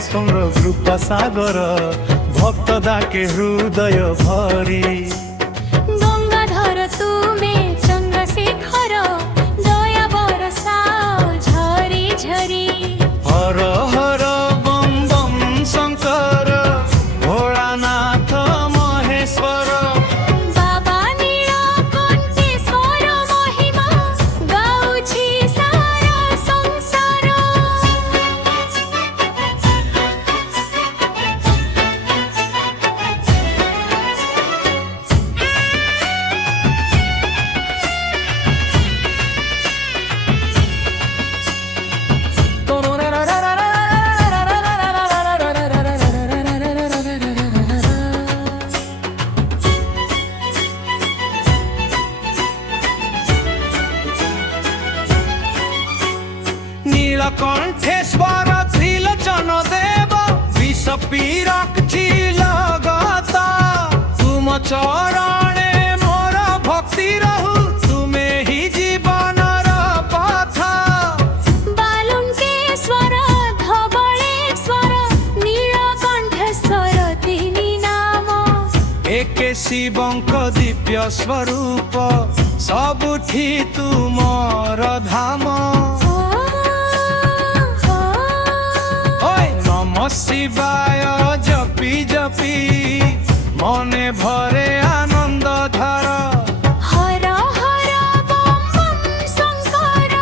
महेश्वर कृपा सागर भक्त डाके हृदय भरी गंगाधर तुमे चंद्रशेखर दया बरसाओ झरी झरी हर हर बम बम शंकर भोलानाथ महेश्वर बाबा नीलकंठेश्वर महिमा गाउछि सारा संसार नीलकंठेश्वर त्रिलोचन देव विष पीरक्षी लगता तुम चरणे मोर भक्ति रहु तुमे ही जीवन पथा बालुंकेश्वर धवलेश्वर नीलकंठेश्वर तिनी नाम एके शिवंक दिव्य स्वरूप सबुठी तुमर धाम नमः शिवाय जपी जपी मने भरे आनंद धार हर हर बम बम शंकर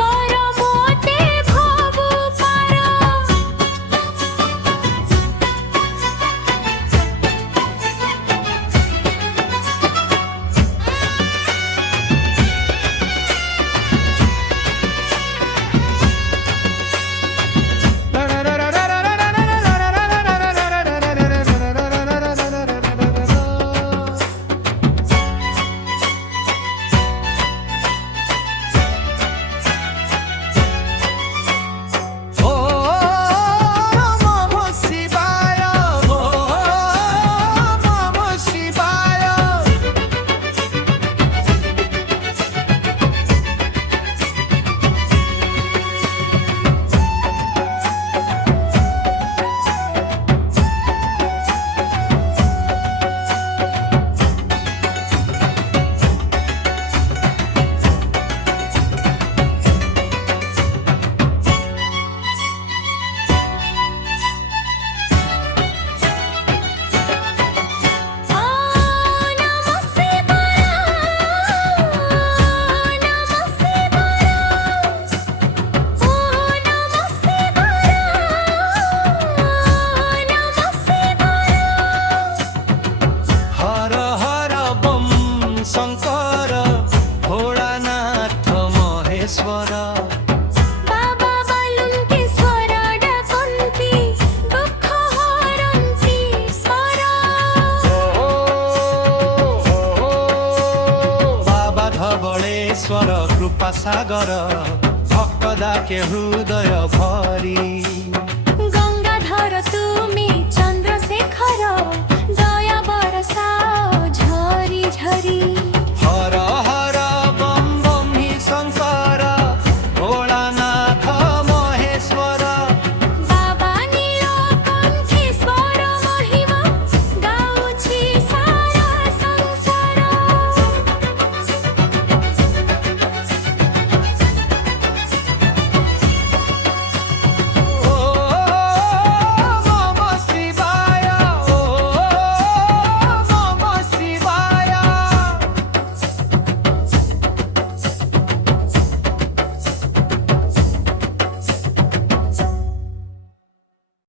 कर मोते भव पार हर हर बम शंकर भोलानाथ महेश्वर बाबा बालुंकेश्वर डकन्ति दुःख हरन्ति स्वर बाबा धवलेश्वर कृपा सागर भक्त डाके हृदय भरी